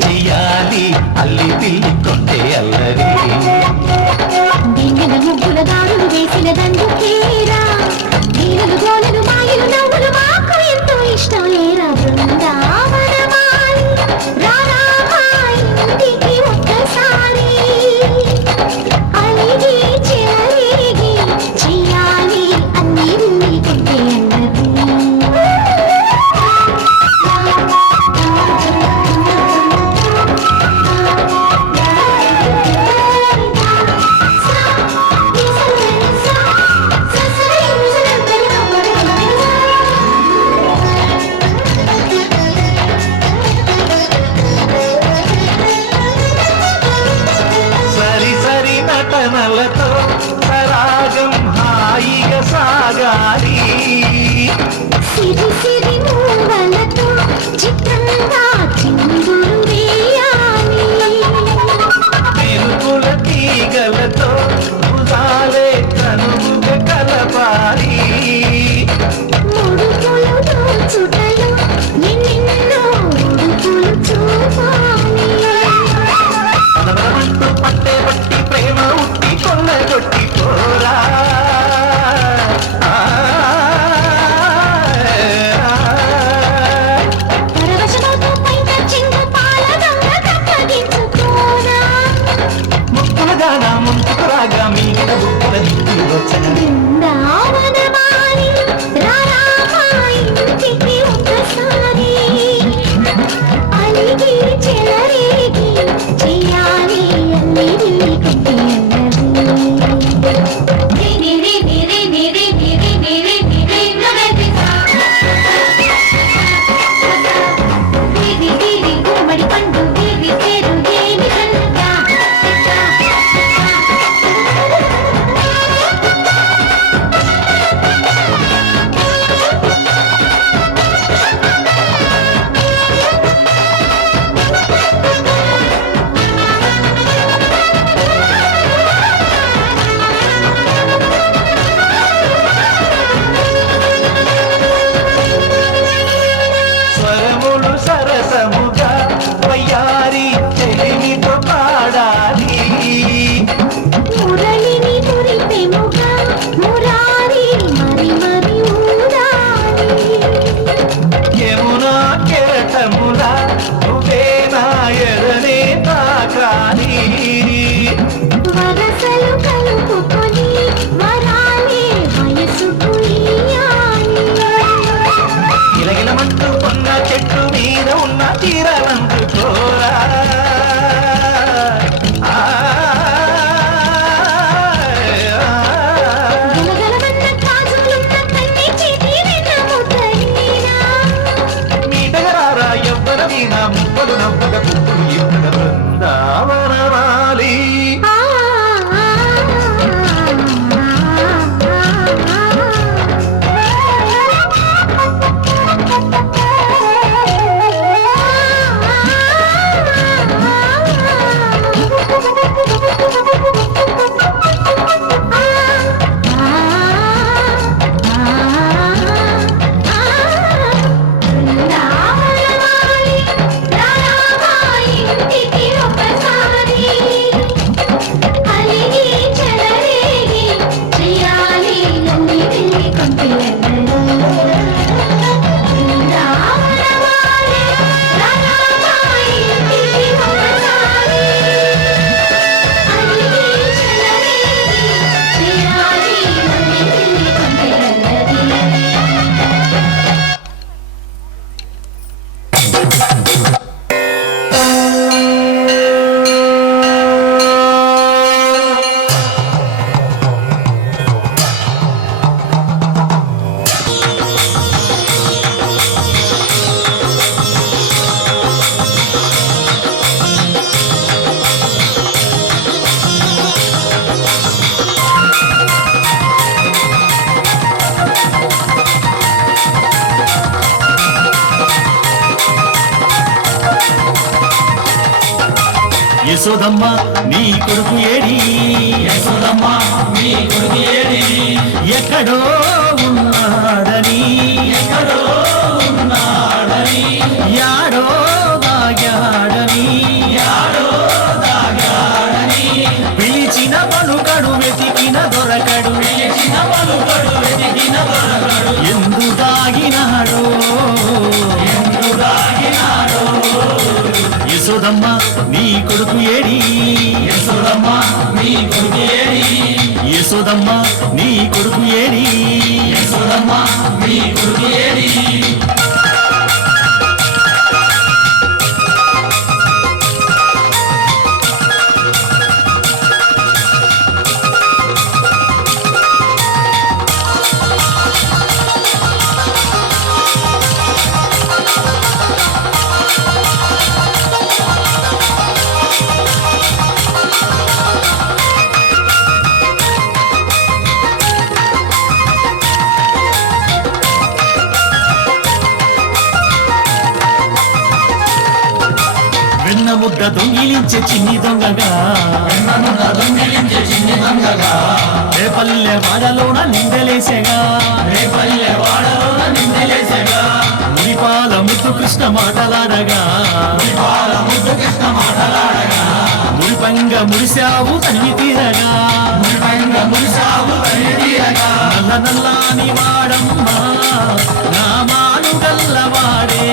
చెయ్యాలి అల్లి పిల్లి కొంటే అల్లరి దింగల ముగ్గుల దారులు వేసిన దండుకేరా నీళ్ళు గోలలు మాయలు నవ్వులు మాకు ఎంతో ఇష్టం లేరా బృందావనమాలి రారా మా ఇంటికి ఒక్కసారి అలిగి చెలరేగి చెయ్యాలి అన్ని విన్ని కొంటే నటనలతో సరాగం హాయిగా సాగాలి సిరి సిరి మూవలతో చిత్రంగా చిందులు వేయాలి మెరుపుల తీగలతో ఉదాలే కనుముగ కలపాలి ముడుపులు దోచుటలు ఎన్నెన్నో ముడుపులు చూపాలి పదవరమంటూ పట్టే బట్టి ప్రేమ ఉట్టి కొల్లగొట్టి పోరా పరవశమవుతూ పైన చింగు పాల దొంగ కప్పగించుకోరా ముక్కులుగానా ముందుకు రాగా మిగిలిన బుక్కుల దిక్కులు వచ్చన బృందావనమాలి రారా మా ఇంటికి ఒక్కసారి అలిగి చెలరేగి చెయ్యాలి అన్ని విన్ని కొంటే గుమ్మడి పండు వీరి పేరు ఏమి కనుక స్వరములు సరసముగా వయ్యారి చెలిమితో పాడాలి మురళిని మురిపెముగా మురారి మరి మరి ఊరాలి యమునా కెరటముల నువ్వే నా ఎడనే తాకాలి వరసలు కలుపుకొని వరాలే వయసుకు ఇయ్యాలి గిలగిలమంటూ కొన్న చెట్టు మీద ఉన్న తీరలందుకోరా గలగలమన్న కాజులున్న కన్ని చేతి వెన్న ముద్దయినా మీటగరారా ఎవ్వర వీణ ముప్పలు నవ్వగ పువ్వులు ఇవ్వగ బృందావనమాలి బృందావనమాలి రారా మా ఇంటికి ఒక్కసారి అలిగి చెలరేగి చెయ్యాలి అన్ని విన్ని కొంటే బృందావనమాలి రారా మా ఇంటికి ఒక్కసారి అలిగి చెలరేగి చెయ్యాలి అన్ని విన్ని కొంటే యశోదమ్మ నీ కొడుకు ఏడి యశోదమ్మ నీ కొడుకు ఏడి ఎక్కడో ఉన్నాడని యాడో దాగాడని యశోదమ్మ నీ కొడుకు ఏడి యశోదమ్మ నీ కొడుకు ఏడి యశోదమ్మ నీ కొడుకు ఏడి యశోదమ్మ నీ కొడుకు ఏడి వెన్న ముద్ద దొంగిలించే చిన్ని దొంగగా నన్ను దొంగిలించే చిన్ని దొంగగా రేపల్లె వాడలోన నిందలేసేగా రేపల్లె వాడలోన నిందలేసేగా మురిపాల ముద్దు కృష్ణ మాటలాడగా పాల ముద్దు కృష్ణ మాటలాడగా మురిపంగ మురిశావు తనివి తీరగా మురిపంగ మురిసావు తీరగా నల్ల నల్లాని వాడమ్మా నా మాను గల్లవాడే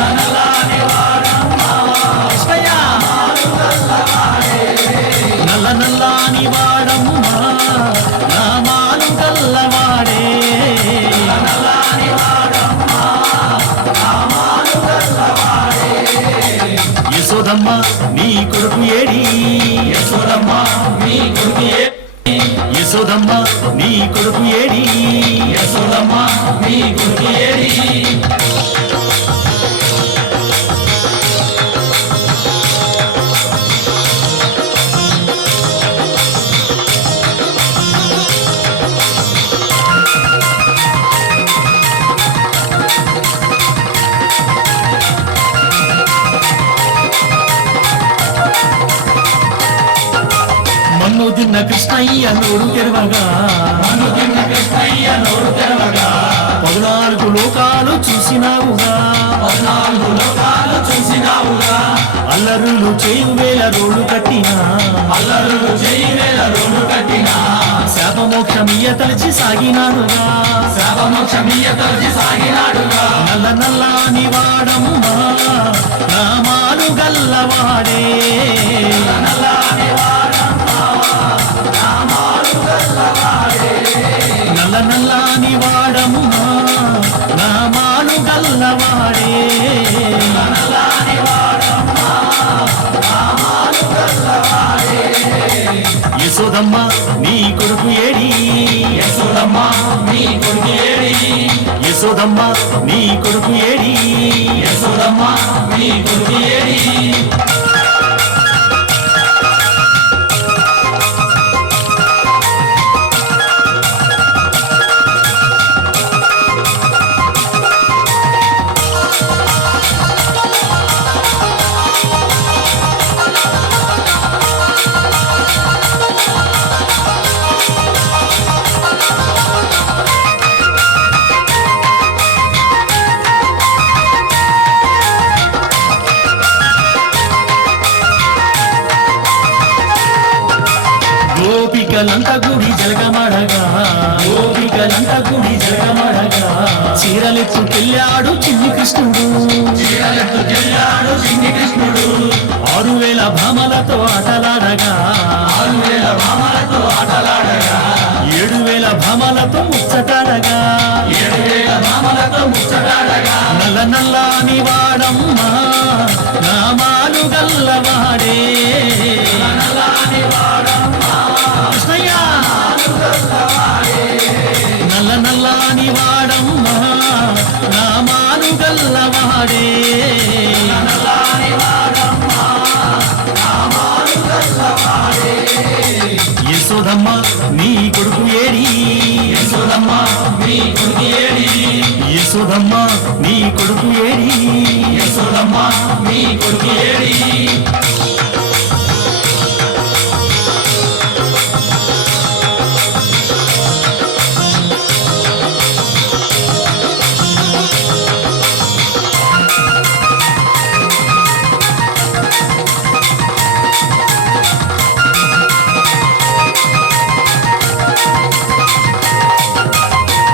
నల్లని కృష్ణయ్య. నల్ల నల్లాని వాడమ్మా నా మాను గల్లవాడే నల్లని యశోదమ్మ నీ కొడుకు ఏడి యశోదమ్మ నీ కొడుకు ఏడి యశోదమ్మ నీ కొడుకు ఏడి యశోదమ్మ నీ కొడుకు ఏడి మన్ను తిన్న కృష్ణయ్య నోరు తెరవగా నన్ను తిన్న కృష్ణయ్య నోరు తెరవగా 14 లోకాలు చూసినావుగా 14 లోకాలు చూసినావుగా అల్లరులు చేయు వేల రోడ్లు కట్టినా అల్లరులు చేయవేల రోడ్డు కట్టినా శాపమోక్షమియ తలచి సాగినాడుగా శాపమోక్షమీయ తలచి సాగినాడుగా నల్ల నల్లాని వాడమ్మా నామాలు గల్లవాడే నల్లని నల్ల నల్లాని వాడమ్మా నామాలు గల్లవాడే యశోదమ్మ నీ కొడుకు ఏడి యశోదమ్మ నీ కొడుకు ఏడి యశోదమ్మ నీ కొడుకు ఏడి యశోదమ్మ నీ కొడుకు ఏడి గోపికలంత గుడి జలగమడగా గోపికలంత గుడి జలగమడగా చీరలెత్తుకెళ్ళాడు చిన్ని కృష్ణుడు చీరలెత్తు చెల్లాడు చిన్ని కృష్ణుడు 6000 భామలతో ఆటలాడగా 6000 భామలతో ఆటలాడగా 7000 భామలతో ముచ్చటాడగా 7000 భామలతో ముచ్చటాడగా నల్ల నల్లాని వాడమ్మా నామాలు గల్లవాడే నల్లని కృష్ణయ్య నల్ల నల్లాని వాడమ్మా నామాలు గల్లవాడే యశోదమ్మ నీ కొడుకు ఏడి యశోదమ్మ నీ కొడుకు ఏడి యశోదమ్మ నీ కొడుకు ఏడి యశోదమ్మ నీ కొడుకు ఏడి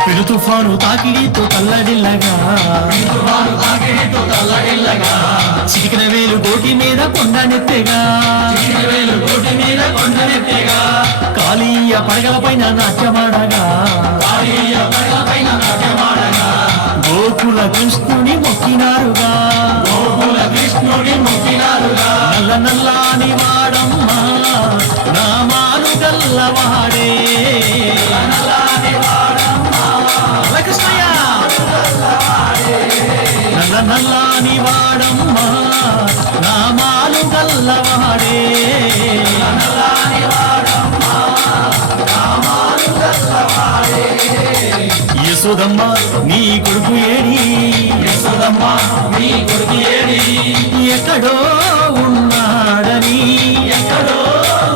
పెను తుఫాను తాకిడితో తల్లడిల్లగా తుఫాను తాకిడితో తల్లడిల్లగా చిటికిన వేలు గోటి గోటి మీద కొండనెత్తెగా వేలు కోటి మీద కొండనెత్తేగా కాళీయ పడగల పైన నాట్యమాడగా కాళీయ పైన నాట్యమాడగా గోకుల కృష్ణుని మొక్కినారుగా గోకుల కృష్ణుడి మొక్కినారుగా నల్ల నల్లాని వాడమ్మా నామాలు గల్లవాడే కృష్ణయ్య నల్ల నల్లాని వాడమ్మా నామాలు గల్లవాడే యశోదమ్మ నీ కొడుకు ఏడి యశోదమ్మ మీ కొడుకు ఏడి ఎక్కడో ఉన్నాడని ఎక్కడో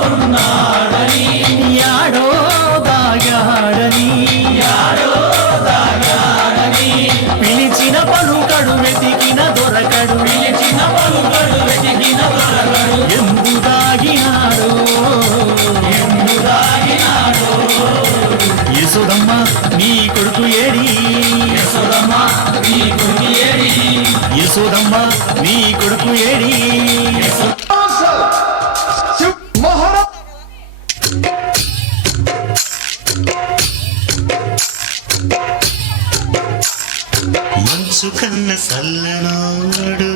ఉన్నాడని యాడో దాగాడని యాడో దాగాడని పిలిచిన పలుకడు వెతికిన దొరకడు పిలిచిన పలుకడు వెతికిన దొరకడు ఎందు దాగినాడు ఎందు దాగినాడు యశోదమ్మ నీ కొడుకు ఏడి యశోదమ్మ మీ కొడుకు ఏడి యశోదమ్మ నీ కొడుకు ఏడి మంచు కన్న సల్లనాడు